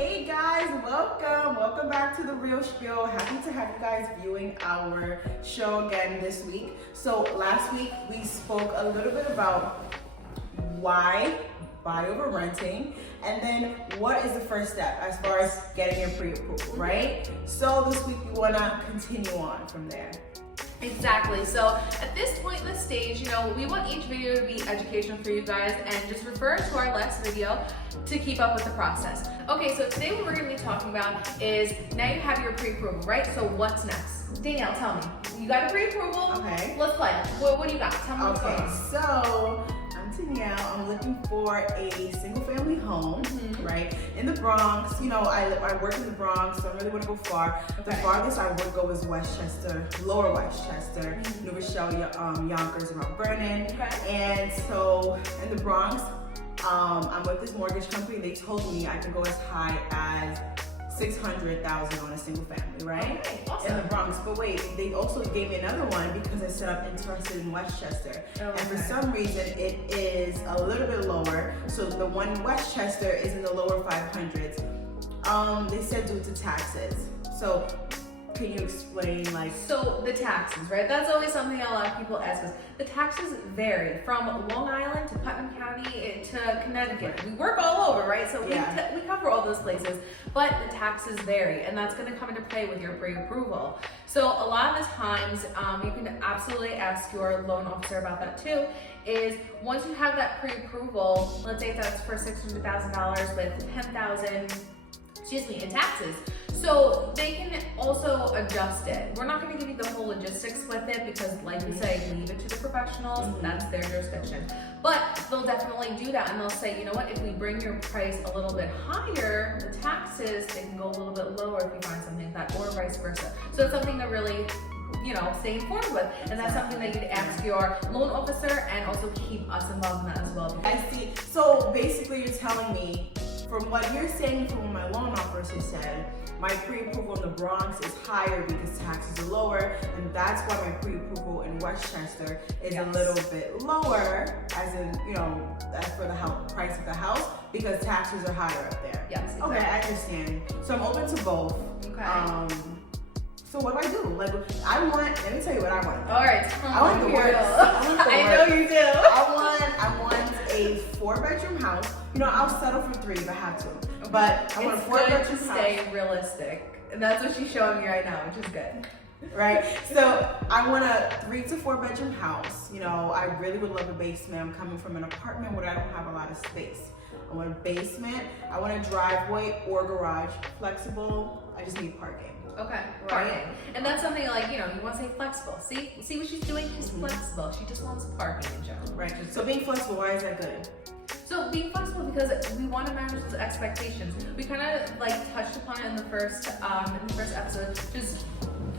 Hey guys, welcome back to The Real Spiel. Happy to have you guys viewing our show again this week. So last week we spoke a little bit about why buy over renting, and then what is the first step as far as getting your pre-approval, right? So this week we want to continue on from there. Exactly. So at this point in the stage, we want each video to be educational for you guys, and just refer to our last video to keep up with the process. Okay, so today what we're going to be talking about is, now you have your pre-approval, right? So what's next? Danielle, tell me. You got a pre-approval? Okay. Let's play. What do you got? Tell me what's going on. So Danielle, I'm looking for a single family home, right, in the Bronx. I work in the Bronx, so I really want to go far. The farthest I would go is Westchester, Lower Westchester, New Rochelle, Yonkers, around Vernon. And so in the Bronx, I'm with this mortgage company. They told me I can go as high as $600,000 on a single family, right? Okay, awesome. In the Bronx. But wait, they also gave me another one because I said I'm interested in Westchester. And for some reason, it is a little bit lower. So the one in Westchester is in the lower 500s. They said due to taxes. So can you explain, So the taxes, right? That's always something a lot of people ask us. The taxes vary from Long Island to Putnam County to Connecticut. We work all over, right? So we cover all those places, but the taxes vary, and that's going to come into play with your pre-approval. So a lot of the times, you can absolutely ask your loan officer about that too, is once you have that pre-approval, let's say that's for $600,000 with $10,000, in taxes. So they can also adjust it. We're not going to give you the whole logistics with it because, like we say, leave it to the professionals. That's their jurisdiction. But they'll definitely do that, and they'll say, you know what, if we bring your price a little bit higher, the taxes, they can go a little bit lower if you find something like that, or vice versa. So it's something to really stay informed with, and that's something that you'd ask your loan officer and also keep us involved in that as well. I see. So basically you're telling me, from what you're saying, from what my loan officer said, my pre-approval in the Bronx is higher because taxes are lower, and that's why my pre-approval in Westchester is a little bit lower, as in, as for the price of the house, because taxes are higher up there. Yes, exactly. Okay, I understand. So I'm open to both. Okay. So what do I do? Let me tell you what I want. All right, I want the worst. I know you do. I want a 4-bedroom house. I'll settle for 3 if I have to. But I want a 4-bedroom house. Stay realistic. And that's what she's showing me right now, which is good. Right? So I want a 3 to 4 bedroom house. I really would love a basement. I'm coming from an apartment where I don't have a lot of space. I want a basement. I want a driveway or garage. Flexible. I just need parking. Okay, parking. And that's something you want to say flexible. See what she's doing? She's flexible. She just wants parking in general. Right. So being flexible, why is that good? So being flexible because we want to manage those expectations. We kind of touched upon it in the first episode. Just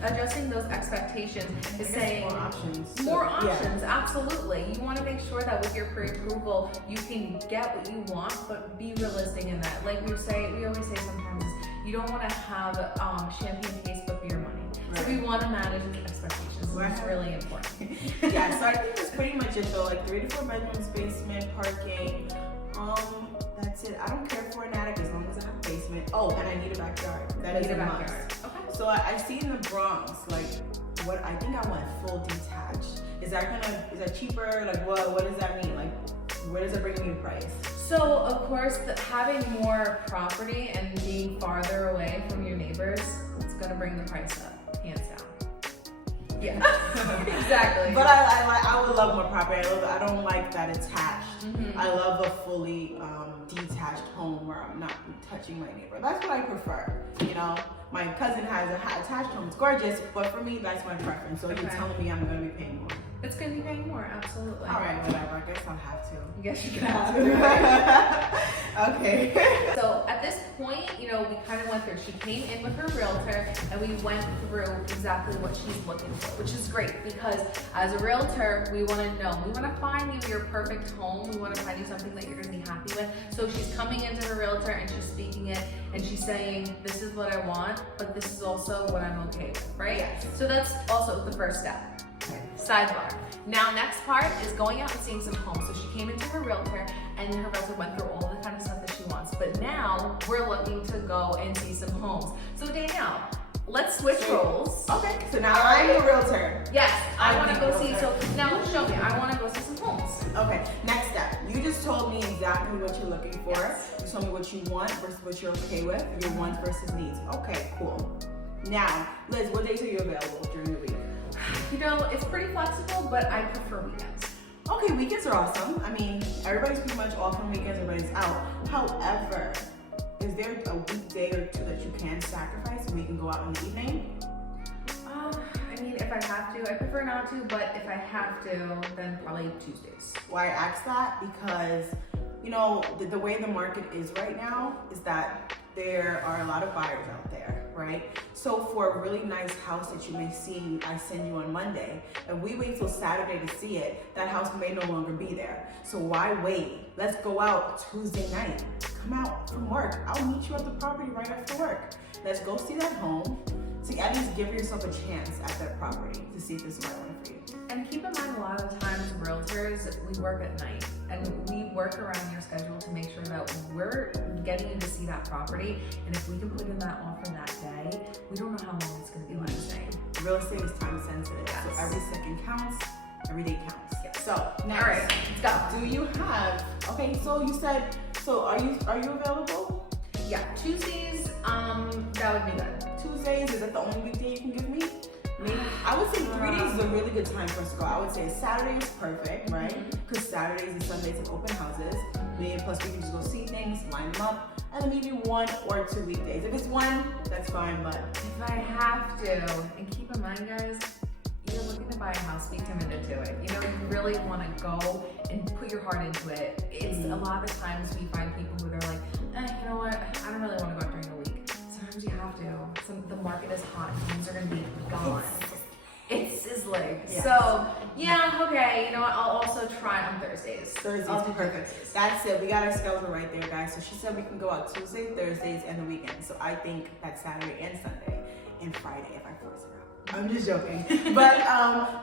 adjusting those expectations is saying more options. More options, absolutely. You want to make sure that with your pre-approval, you can get what you want, but be realistic in that. Like we always say sometimes, you don't want to have champagne taste for your money. Right. So we want to manage expectations. That's really important. Yeah, so I think that's pretty much it though. 3 to 4 bedrooms, basement, parking. That's it. I don't care for an attic as long as I have a basement. Oh, and I need a backyard. That is a must. Okay. So I see in the Bronx, what I think I want full detached. Is that cheaper? What does that mean? Where does it bring me in price? So of course, having more property and being farther away from your neighbors, it's gonna bring the price up, hands down. Yeah, exactly. But I would love more property. I don't like that attached. I love a fully detached home where I'm not touching my neighbor. That's what I prefer. My cousin has a attached home. It's gorgeous, but for me, that's my preference. So you're telling me I'm going to be paying more. It's going to be paying more, absolutely. All right, whatever. I guess I'll have to. Yes, you can. Okay. So at this point, we kind of went through. She came in with her realtor, and we went through exactly what she's looking for, which is great because as a realtor, we want to know. We want to find you your perfect home. We want to find you something that you're going to be happy with. So she's coming into her realtor and she's speaking it, and she's saying, this is what I want, but this is also what I'm okay with, right? Yes. So that's also the first step. Sidebar. Now, next part is going out and seeing some homes. So she came into her realtor, and her realtor went through all the kind of stuff that she wants. But now now we're looking to go and see some homes. So Danielle, let's switch roles. Okay, so now I'm the realtor. Yes, I want to I'm go the see, realtor. so now show me, I want to go see some homes. Okay, next step. You just told me exactly what you're looking for. Yes. You told me what you want versus what you're okay with, your wants versus needs. Okay, cool. Now, Liz, what days are you available during the week? You know, it's pretty flexible, but I prefer weekends. Okay, weekends are awesome. I mean, everybody's pretty much off on weekends, everybody's out. However, is there a weekday or two that you can sacrifice and we can go out in the evening? I mean, if I have to, I prefer not to, but if I have to, then probably Tuesdays. Why I ask that? Because, you know, the way the market is right now is that there are a lot of buyers out there, right? So for a really nice house that you may see, I send you on Monday, and we wait till Saturday to see it, that house may no longer be there. So why wait? Let's go out Tuesday night. Come out from work. I'll meet you at the property right after work. Let's go see that home. So at least give yourself a chance at that property to see if this is the right one for you. And keep in mind, a lot of times realtors, we work at night and we work around your schedule to make sure that we're getting you to see that property. And if we can put in that offer that day, we don't know how long it's going to be lasting. Real estate is time sensitive, Yes. so every second counts, every day counts. Yes. So next, All right, let's go. do you have? Okay, so you said, so are you available? Yeah, Tuesdays, that would be good. Tuesdays, is that the only weekday you can give me? Maybe I would say 3 days is a really good time for us to go. I would say Saturday is perfect, right? Because Saturdays and Sundays and open houses. Maybe plus we can just go see things, line them up, and then maybe 1 or 2 weekdays. If it's 1, that's fine, but If I have to, and keep in mind, guys, you're looking to buy a house, be committed to it. You know, you really want to go and put your heart into it. It's a lot of times we find people who are like, you know what, I don't really want to go out during the week. Sometimes you have to. The market is hot, things are going to be gone. It's sizzling. Yes. So, yeah, okay, you know what, I'll also try on Thursdays. Thursdays, I'll do perfect. Thursdays. That's it. We got our schedule right there, guys. So she said we can go out Tuesday, Thursdays, and the weekend. So I think that's Saturday and Sunday and Friday if I force her out. I'm just joking. But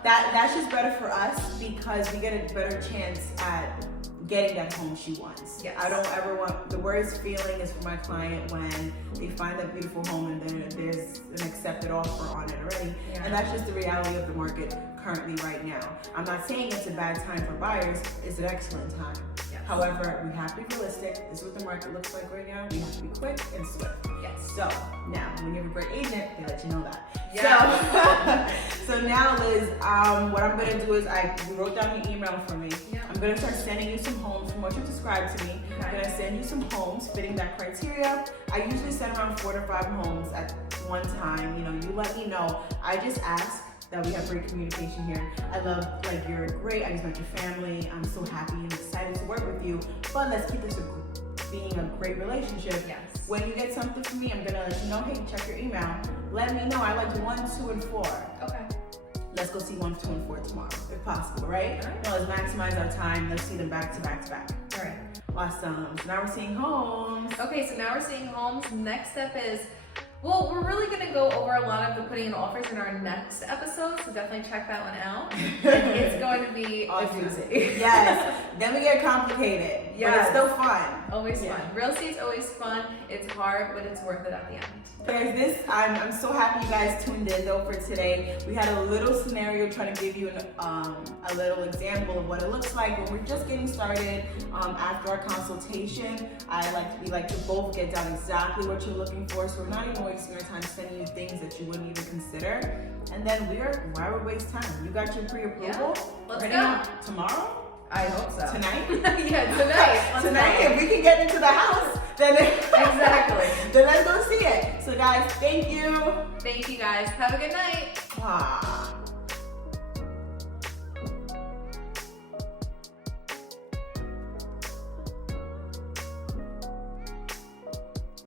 that's just better for us because we get a better chance at getting that home she wants. Yes. I don't ever want, the worst feeling is for my client when they find that beautiful home and then there's an accepted offer on it already. Yeah. And that's just the reality of the market currently right now. I'm not saying it's a bad time for buyers, it's an excellent time. Yes. However, we have to be realistic. This is what the market looks like right now. We have to be quick and swift. Yes. So now, when you have a great agent, they let you know that. Yeah. So now, Liz, what I'm gonna do is you wrote down your email for me. Yeah. I'm gonna start sending you some homes from what you described to me. I'm Okay. gonna send you some homes fitting that criteria. I usually send around 4 to 5 homes at one time. You know, you let me know. I just ask that we have great communication here. I love, like, you're great. I just met your family. I'm so happy and excited to work with you. But let's keep this being a great relationship. Yes. When you get something from me, I'm gonna let you know, hey, check your email. Let me know. I like 1, 2, and 4. Okay. Let's go see 1, 2, and 4 tomorrow, if possible, right? All right. Now let's maximize our time. Let's see them back to back to back. All right. Awesome. So now we're seeing homes. Okay, so now we're seeing homes. Next step is, well, we're really going to go over a lot of the putting in offers in our next episode, so definitely check that one out. It's going to be Awesome. a doozy. Yes. Then we get complicated. But Yes. it's still fun. Always Yeah. fun. Real estate's always fun. It's hard, but it's worth it at the end. Guys, I'm so happy you guys tuned in though for today. We had a little scenario trying to give you a little example of what it looks like when we're just getting started. After our consultation, we like to both get down exactly what you're looking for, so we're not even wasting our time sending you things that you wouldn't even consider. And then why would waste time? You got your pre-approval? Yeah, let's ready go. Tomorrow? I hope so. Tonight? Yeah, tonight. Let's Tonight, go. if we can get into the house, then Exactly. then let's go see it. So guys, thank you. Thank you guys. Have a good night. Ah.